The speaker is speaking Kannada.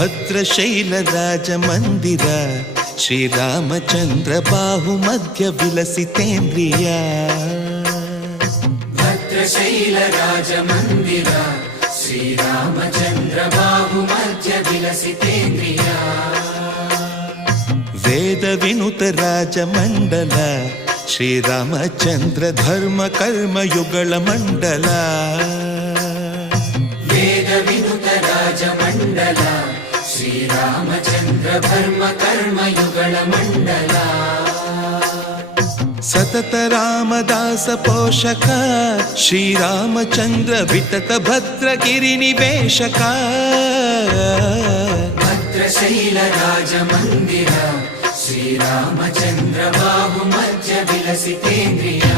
ಭದ್ರಶೈಲ ರಾಜ ಮಂದಿರ ಶ್ರೀರಾಮಚಂದ್ರ ಬಾಹು ಮಧ್ಯ ವಿಲಸಿತೇಂದ್ರಿಯ ಭದ್ರಶೈಲ ರಾಜ ಮಂದಿರ ಶ್ರೀರಾಮಚಂದ್ರ ಬಾಹು ಮಧ್ಯ ವಿಲಸಿತೇಂದ್ರಿಯ ವೇದ ವಿನುತ ರಾಜ ಮಂಡಲ ಶ್ರೀರಾಮಚಂದ್ರ ಧರ್ಮ ಕರ್ಮ ಯುಗಳ ಮಂಡಲ ವೇದ ವಿನುತ ರಾಜ ಮಂಡಲ ಶ್ರೀರಾಮಚಂದ್ರ ಧರ್ಮ ಕರ್ಮ ಯುಗಳ ಮಂಡಲ ಸತತ ರಾಮದಾಸ ಪೋಷಕ ಶ್ರೀರಾಮಚಂದ್ರ ವಿತತ ಭದ್ರಗಿರಿ ನಿವೇಶಕ ಭದ್ರಶೈಲ ರಾಜ ಮಂದಿರ ಶ್ರೀರಾಮಚಂದ್ರ ಬಾಹು ಮಧ್ಯ ವಿಲಸಿತೇಂದ್ರಿಯ